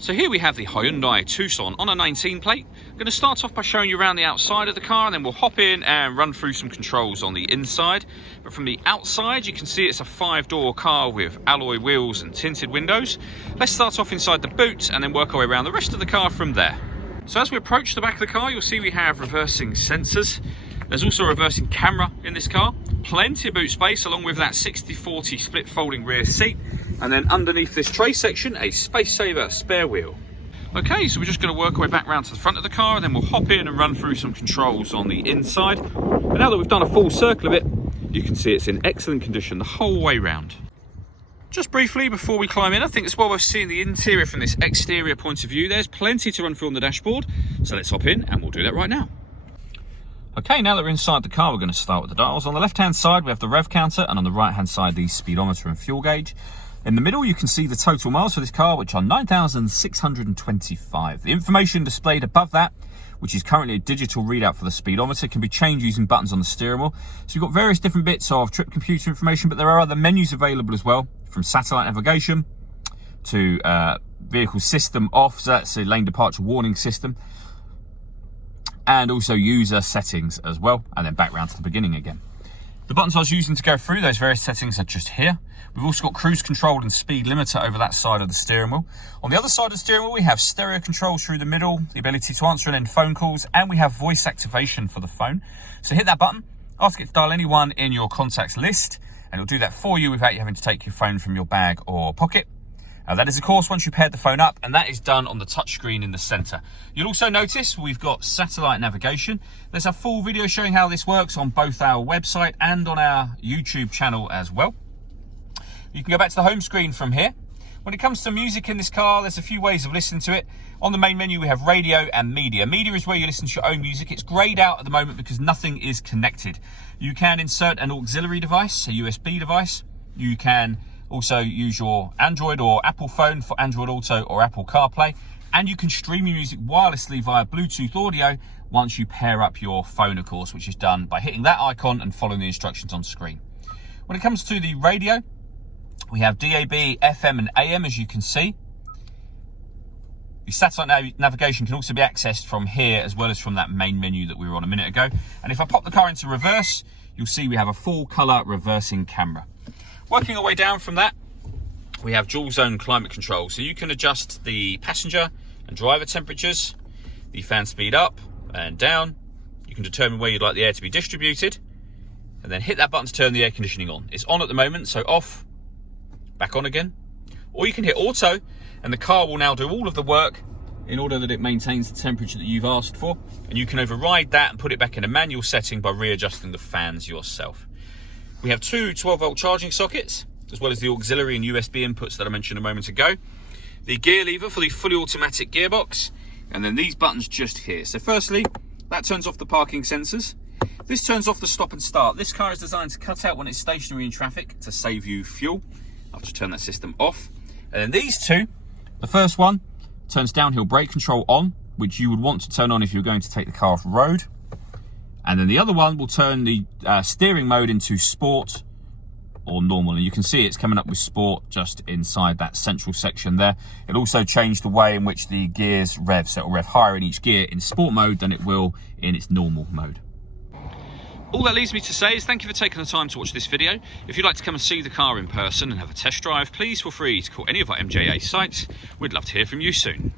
So here we have the Hyundai Tucson on a 19 plate. I'm going to start off by showing you around the outside of the car, and then we'll hop in and run through some controls on the inside. But from the outside, you can see it's a 5-door car with alloy wheels and tinted windows. Let's start off inside the boot and then work our way around the rest of the car from there. So as we approach the back of the car, you'll see we have reversing sensors. There's also a reversing camera in this car. Plenty of boot space, along with that 60/40 split folding rear seat. And then underneath this tray section, a space saver spare wheel. Okay, so we're just going to work our way back round to the front of the car, and then we'll hop in and run through some controls on the inside. But now that we've done a full circle of it, you can see it's in excellent condition the whole way round. Just briefly before we climb in, I think it's well worth seeing the interior from this exterior point of view. There's plenty to run through on the dashboard, so let's hop in and we'll do that right now. Okay, now that we're inside the car, we're going to start with the dials. On the left-hand side, we have the rev counter, and on the right-hand side, the speedometer and fuel gauge. In the middle, you can see the total miles for this car, which are 9,625. The information displayed above that, which is currently a digital readout for the speedometer, can be changed using buttons on the steering wheel. So you've got various different bits of trip computer information, but there are other menus available as well, from satellite navigation to vehicle system off, so that's a lane departure warning system, and also user settings as well, and then back round to the beginning again. The buttons I was using to go through those various settings are just here. We've also got cruise control and speed limiter over that side of the steering wheel. On the other side of the steering wheel, we have stereo controls through the middle, the ability to answer and end phone calls, and we have voice activation for the phone. So hit that button, ask it to dial anyone in your contacts list, and it'll do that for you without you having to take your phone from your bag or pocket. That is, of course, once you paired the phone up, and that is done on the touchscreen in the center. You'll also notice we've got satellite navigation. There's a full video showing how this works on both our website and on our YouTube channel as well. You can go back to the home screen from here. When it comes to music in this car, there's a few ways of listening to it. On the main menu, we have radio and media. Media is where you listen to your own music. It's grayed out at the moment because nothing is connected. You can insert an auxiliary device, a USB device. You can also use your Android or Apple phone for Android Auto or Apple CarPlay. And you can stream your music wirelessly via Bluetooth audio once you pair up your phone, of course, which is done by hitting that icon and following the instructions on screen. When it comes to the radio, we have DAB, FM and AM, as you can see. The satellite navigation can also be accessed from here as well as from that main menu that we were on a minute ago. And if I pop the car into reverse, you'll see we have a full color reversing camera. Working our way down from that, we have dual zone climate control. So you can adjust the passenger and driver temperatures, the fan speed up and down. You can determine where you'd like the air to be distributed, and then hit that button to turn the air conditioning on. It's on at the moment, so off, back on again. Or you can hit auto, and the car will now do all of the work in order that it maintains the temperature that you've asked for. And you can override that and put it back in a manual setting by readjusting the fans yourself. We have two 12-volt charging sockets, as well as the auxiliary and USB inputs that I mentioned a moment ago. The gear lever for the fully automatic gearbox, and then these buttons just here. So firstly, that turns off the parking sensors. This turns off the stop and start. This car is designed to cut out when it's stationary in traffic to save you fuel. I'll just turn that system off. And then these two, the first one turns downhill brake control on, which you would want to turn on if you're going to take the car off road. And then the other one will turn the steering mode into sport or normal. And you can see it's coming up with sport just inside that central section there. It'll also change the way in which the gears rev. So it'll rev higher in each gear in sport mode than it will in its normal mode. All that leaves me to say is thank you for taking the time to watch this video. If you'd like to come and see the car in person and have a test drive, please feel free to call any of our MJA sites. We'd love to hear from you soon.